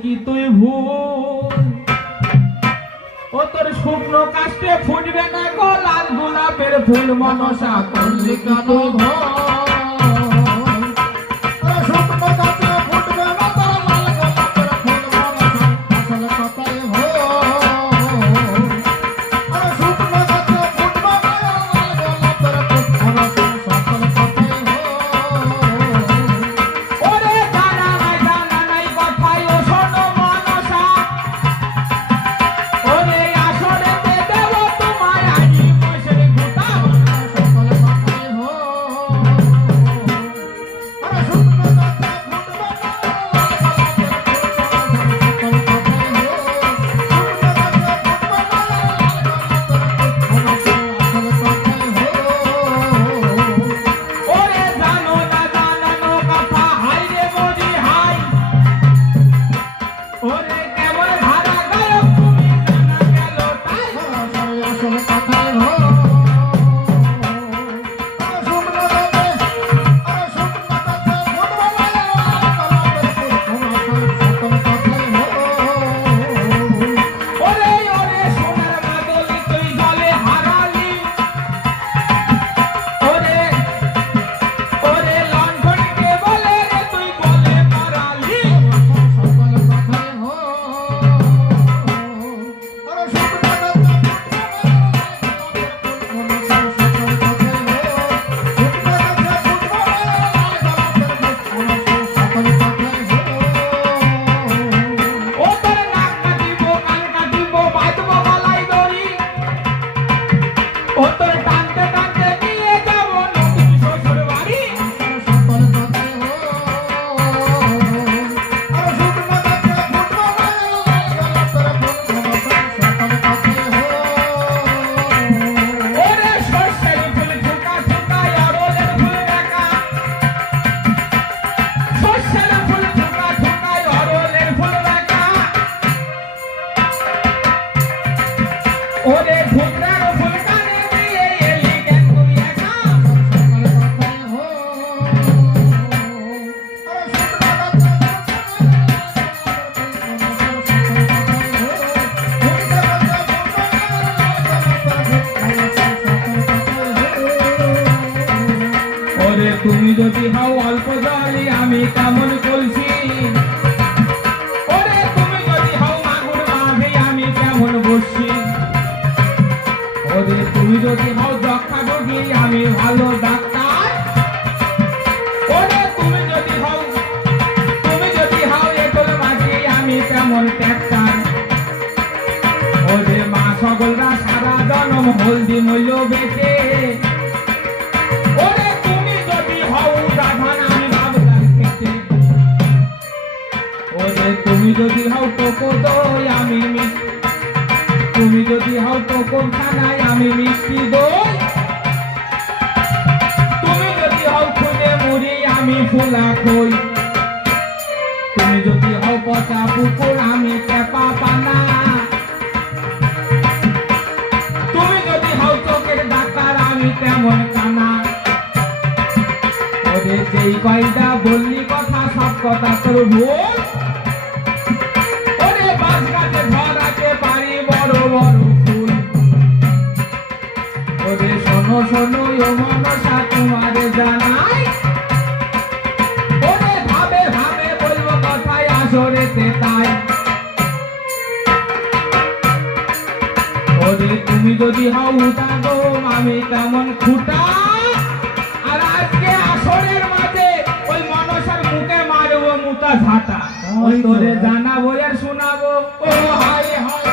কি তুই ভুল ও তোর শুকনো কাষ্টে ফুটবে না গো লাল গোলাপের ফুল মনসা করলি কি তুই ভুল তুমি যদি হও অল্প জলে আমি কেমন বলছি ওরে তুমি যদি হও মাগুর মাঝে আমি কেমন বসছি ওরে তুমি যদি হও যক্ষা রোগী আমি ভালো ডাক্তার ওরে তুমি যদি হও এটোল মাঝে আমি কেমন ট্যাক্টার ওরে মা সকলরা সারা জনম হলদি মূল্য বেঁচে তুমি যদি হও টোকো দই আমি তুমি যদি হও টোকো খানায় আমি মিষ্টি দই তুমি যদি হও খুঁজে মুড়ি আমি ফুলা খই তুমি যদি হও পচা পুকুর আমি পেপা পানা তুমি যদি হও চোখের ডাক্তার আমি তেমন কানা ওরে যেই কয়টা বললি কথা সব কথা তোর ভুল শোনো শোনো ও মনসা তোমারে জানাই ওরে ভাবে ভাবে বলবো কথায় আসরেতে তাই ওরে তুমি যদি হও উঠা গো আমি তেমন খুঁটা আর আজকে আসরের মাঝে ওই মনসার মুখে মারবো মুতা ঝাঁটা ওই তোরে জানাবো আর শোনাবো ও হায় হায়